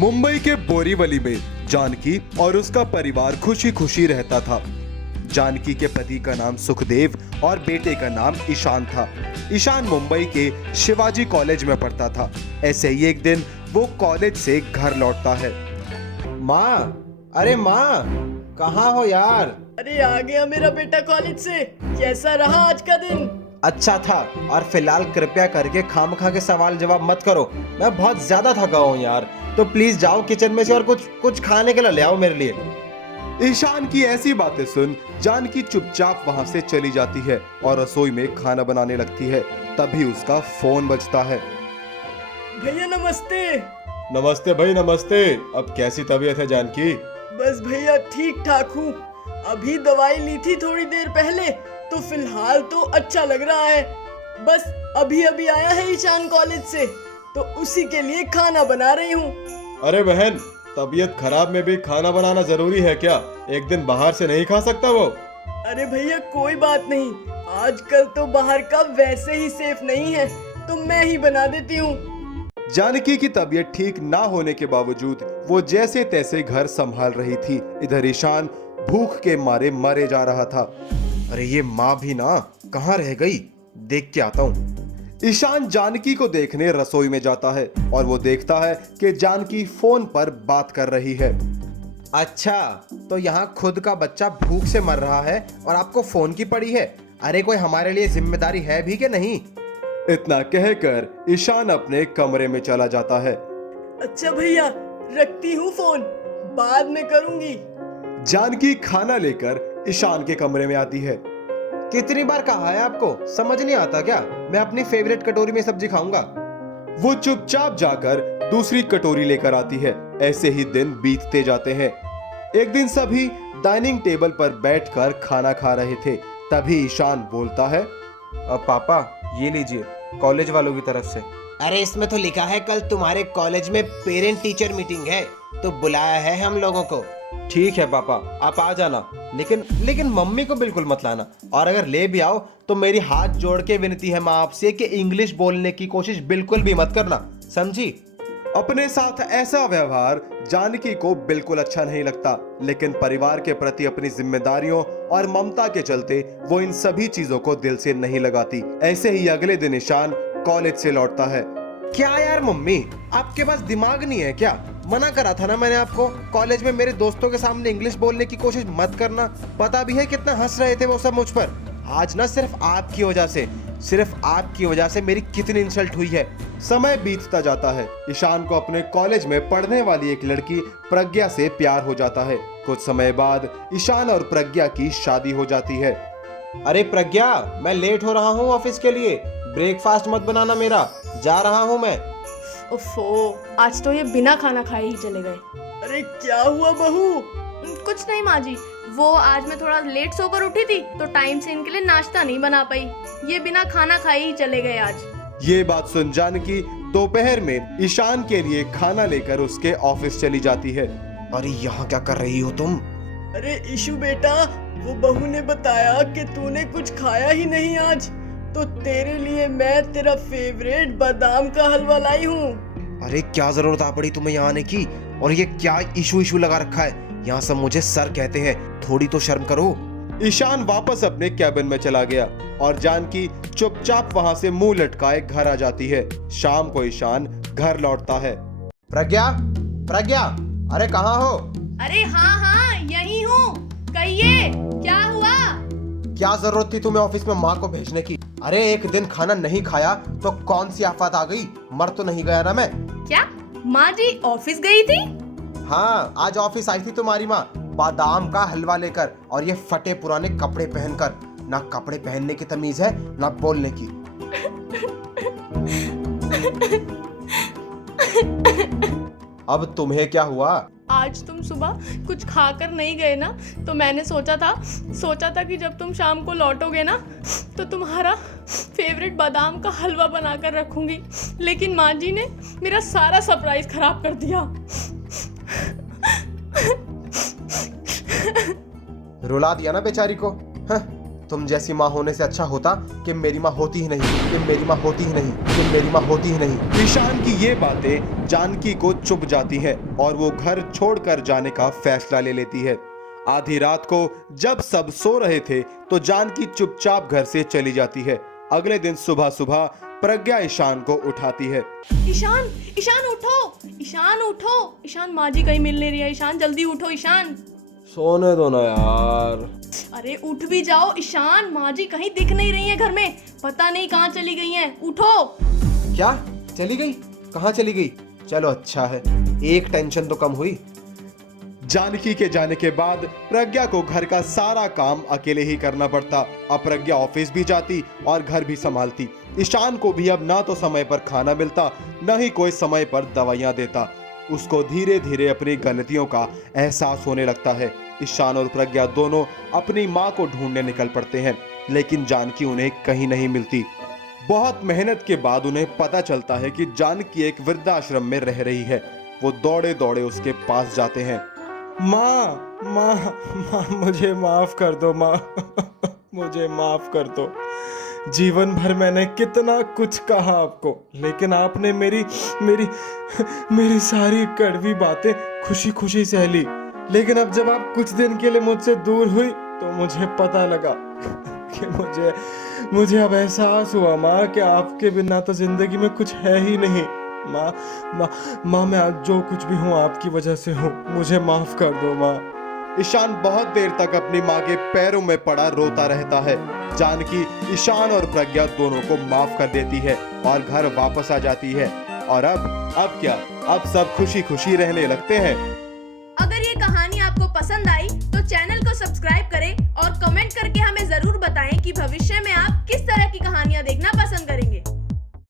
मुंबई के बोरीवली में जानकी और उसका परिवार खुशी खुशी रहता था। जानकी के पति का नाम सुखदेव और बेटे का नाम ईशान था। ईशान मुंबई के शिवाजी कॉलेज में पढ़ता था। ऐसे ही एक दिन वो कॉलेज से घर लौटता है। माँ, अरे माँ, कहाँ हो यार? अरे आ गया मेरा बेटा कॉलेज से। कैसा रहा आज का दिन? अच्छा था। और फिलहाल कृपया करके खामखा के सवाल जवाब मत करो। मैं बहुत ज्यादा थका हूँ यार। तो प्लीज जाओ किचन में से और कुछ खाने के लिए ले आओ मेरे लिए। ईशान की ऐसी बातें सुन जानकी चुपचाप वहां से चली जाती है और रसोई में खाना बनाने लगती है। तभी उसका फोन बजता है। भैया नमस्ते। नमस्ते भाई, नमस्ते। अब कैसी तबीयत है जानकी? बस भैया ठीक ठाक हूँ। अभी दवाई ली थी थोड़ी देर पहले, तो फिलहाल तो अच्छा लग रहा है। बस अभी अभी आया है ईशान कॉलेज से, तो उसी के लिए खाना बना रही हूँ। अरे बहन, तबीयत खराब में भी खाना बनाना जरूरी है क्या? एक दिन बाहर से नहीं खा सकता वो? अरे भैया कोई बात नहीं, आजकल तो बाहर का वैसे ही सेफ नहीं है, तो मैं ही बना देती हूँ। जानकी की तबीयत ठीक ना होने के बावजूद वो जैसे तैसे घर संभाल रही थी। इधर ईशान भूख के मारे मरे जा रहा था। अरे ये माँ भी ना कहाँ रह गई? देख के आता हूँ। ईशान जानकी को देखने रसोई में जाता है और वो देखता है कि जानकी फोन पर बात कर रही है। अच्छा, तो यहाँ खुद का बच्चा भूख से मर रहा है और आपको फोन की पड़ी है? अरे कोई हमारे लिए जिम्मेदारी है भी कि नहीं? इतना कहकर ईशान अपने कमरे में चला जाता है। अच्छा भैया, रखती हूँ फोन, बाद में करूँगी। जानकी खाना लेकर ईशान के कमरे में आती है। कितनी बार कहा है आपको? समझ नहीं आता क्या? मैं अपनी फेवरेट कटोरी में सब्जी खाऊंगा। वो चुपचाप जाकर दूसरी कटोरी लेकर आती है। ऐसे ही दिन बीतते जाते हैं। एक दिन सभी डाइनिंग टेबल पर बैठकर खाना खा रहे थे। तभी ईशान बोलता है, पापा ये लीजिए, कॉलेज वालों की तरफ से। अरे इसमें तो लिखा है कल तुम्हारे कॉलेज में पेरेंट टीचर मीटिंग है, तो बुलाया है हम लोगों को। ठीक है पापा, आप आ जाना, लेकिन मम्मी को बिल्कुल मत लाना। और अगर ले भी आओ तो मेरी हाथ जोड़ के विनती है माँ आपसे कि इंग्लिश बोलने की कोशिश बिल्कुल भी मत करना, समझी? अपने साथ ऐसा व्यवहार जानकी को बिल्कुल अच्छा नहीं लगता, लेकिन परिवार के प्रति अपनी जिम्मेदारियों और ममता के चलते वो इन सभी चीजों को दिल से नहीं लगाती। ऐसे ही अगले दिन ईशान कॉलेज से लौटता है। क्या यार मम्मी, आपके पास दिमाग नहीं है क्या? मना करा था ना मैंने आपको, कॉलेज में मेरे दोस्तों के सामने इंग्लिश बोलने की कोशिश मत करना। पता भी है कितना हंस रहे थे वो सब मुझ पर। आज ना सिर्फ आपकी वजह से मेरी कितनी इंसल्ट हुई है। समय बीतता जाता है। ईशान को अपने कॉलेज में पढ़ने वाली एक लड़की प्रज्ञा से प्यार हो जाता है। कुछ समय बाद ईशान और प्रज्ञा की शादी हो जाती है। अरे प्रज्ञा, मैं लेट हो रहा हूँ ऑफिस के लिए, ब्रेकफास्ट मत बनाना मेरा, जा रहा हूँ मैं। ओफो, आज तो ये बिना खाना खाए ही चले गए। अरे क्या हुआ बहू? कुछ नहीं माँ जी, वो आज मैं थोड़ा लेट सोकर उठी थी तो टाइम से इनके लिए नाश्ता नहीं बना पाई। ये बिना खाना खाए ही चले गए आज। ये बात सुन जानकी दोपहर में ईशान के लिए खाना लेकर उसके ऑफिस चली जाती है। अरे यहाँ क्या कर रही हो तुम? अरे ईशु बेटा, वो बहू ने बताया कि तूने कुछ खाया ही नहीं आज, तो तेरे लिए मैं तेरा फेवरेट बादाम का हलवा लाई हूँ। अरे क्या जरूरत आ पड़ी तुम्हें यहाँ आने की? और ये क्या इशू लगा रखा है? यहाँ सब मुझे सर कहते हैं, थोड़ी तो शर्म करो। ईशान वापस अपने कैबिन में चला गया और जानकी चुपचाप वहां से मुंह लटकाए घर आ जाती है। शाम को ईशान घर लौटता है। प्रज्ञा, अरे कहाँ हो? अरे हाँ, यही हूँ। कहिए, क्या हुआ? क्या जरूरत थी तुम्हें ऑफिस में माँ को भेजने की? अरे एक दिन खाना नहीं खाया तो कौन सी आफत आ गई? मर तो नहीं गया ना मैं? क्या माँ जी ऑफिस गई थी? हाँ, आज ऑफिस आई थी तुम्हारी माँ, बादाम का हलवा लेकर, और ये फटे पुराने कपड़े पहनकर। ना कपड़े पहनने की तमीज है ना बोलने की। अब तुम्हें क्या हुआ? आज तुम सुबह कुछ खाकर नहीं गए ना, तो मैंने सोचा था कि जब तुम शाम को लौटोगे ना तो तुम्हारा फेवरेट बादाम का हलवा बनाकर रखूंगी। लेकिन माँ जी ने मेरा सारा सरप्राइज खराब कर दिया। रुला दिया ना बेचारी को। तुम जैसी माँ होने से अच्छा होता कि मेरी माँ होती ही नहीं, कि मेरी माँ होती ही नहीं, कि मेरी माँ होती ही नहीं। ईशान की ये बातें जानकी को चुभ जाती हैं और वो घर छोड़कर जाने का फैसला ले लेती है। आधी रात को जब सब सो रहे थे तो जानकी चुपचाप घर से चली जाती है। अगले दिन सुबह सुबह प्रज्ञा ईशान को उठाती है। ईशान, ईशान उठो, ईशान उठो, ईशान माँ जी कहीं मिल नहीं रही है। ईशान जल्दी उठो ईशान। सोने दो ना यार। अरे उठ भी जाओ ईशान, माँ जी कहीं दिख नहीं रही है घर में, पता नहीं कहाँ चली गई हैं। उठो। क्या चली गई? कहाँ चली गई? चलो अच्छा है, एक टेंशन तो कम हुई। जानकी के जाने के बाद प्रज्ञा को घर का सारा काम अकेले ही करना पड़ता। अब प्रज्ञा ऑफिस भी जाती और घर भी संभालती। ईशान को भी अब ना तो समय पर खाना मिलता, न ही कोई समय पर दवाइयाँ देता। उसको धीरे धीरे अपनी गलतियों का एहसास होने लगता है। ईशान और प्रज्ञा दोनों अपनी माँ को ढूंढने निकल पड़ते हैं, लेकिन जानकी उन्हें कहीं नहीं मिलती। बहुत मेहनत के बाद उन्हें पता चलता है कि जानकी एक वृद्धाश्रम में रह रही है। वो दौड़े दौड़े उसके पास जाते हैं। माँ, माँ, माँ, मुझे माफ कर दो माँ। मुझे माफ कर दो। जीवन भर मैंने कितना कुछ कहा आपको, लेकिन आपने मेरी मेरी मेरी सारी कड़वी बातें खुशी खुशी सह ली। लेकिन अब जब आप कुछ दिन के लिए मुझसे दूर हुई तो मुझे पता लगा कि मुझे अब एहसास हुआ माँ कि आपके बिना तो जिंदगी में कुछ है ही नहीं। माँ, माँ, माँ, मैं आज जो कुछ भी हूँ आपकी वजह से हूँ, मुझे माफ कर दो माँ। ईशान बहुत देर तक अपनी माँ के पैरों में पड़ा रोता रहता है। जानकी ईशान और प्रज्ञा दोनों को माफ कर देती है और घर वापस आ जाती है। और अब क्या, अब सब खुशी खुशी रहने लगते हैं। अगर ये कहानी आपको पसंद आई तो चैनल को सब्सक्राइब करें और कमेंट करके हमें जरूर बताएं कि भविष्य में आप किस तरह की कहानियां देखना पसंद